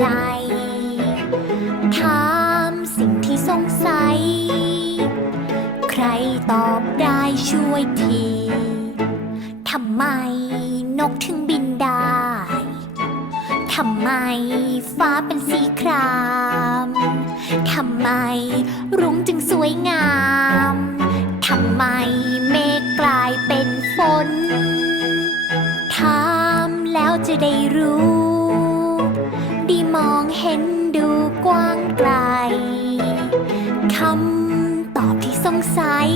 ใจ ถามสิ่งที่สงสัย ใครตอบได้ช่วยทีทำไมนกถึงบินได้ ทำไมฟ้าเป็นสีคราม ทำไมรุ้งจึงสวยงาม ทำไมเมฆกลายเป็นฝน ถามแล้วจะได้รู้ เห็นดูกว้างไกล คำตอบที่สงสัย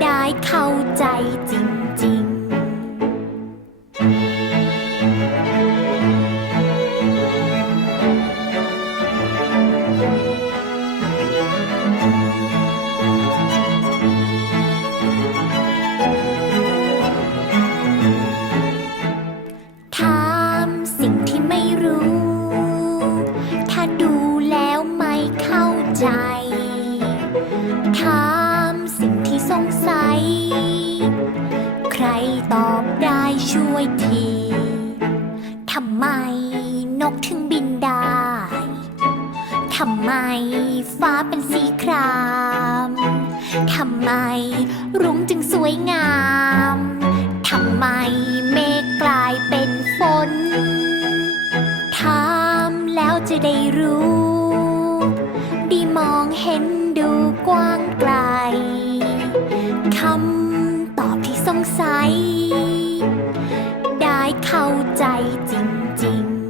ได้เข้าใจจริงๆ รตอบได้ช่วยที ทำไมนกถึงบินได้ ทำไมฟ้าเป็นสีคราม ทำไมรุ้งจึงสวยงาม ทำไมเมฆกลายเป็นฝน ถามแล้วจะได้รู้ได้มองเห็นดูกว้างไกล 偷债，真正。